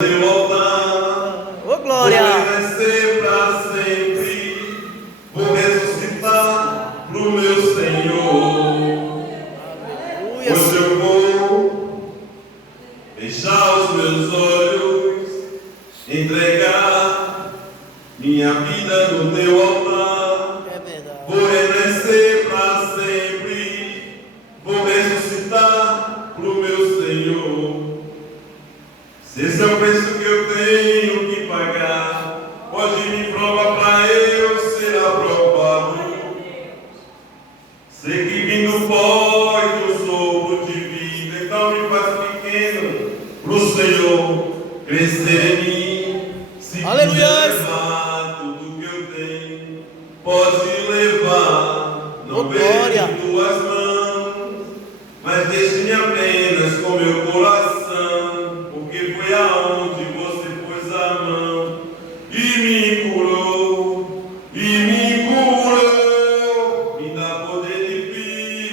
eu voltar, Ô glória! vou renascer para sempre, vou ressuscitar pro meu Senhor. Aleluia! Hoje eu vou fechar os meus olhos, entregar minha vida no teu altar. É verdade. Vou renascer para sempre, vou ressuscitar pro meu Senhor. Se esse é o preço que eu tenho que pagar, pode me provar para eu ser aprovado. Sei que vim do pó e do sopro de vida, então me faz pequeno pro Senhor crescer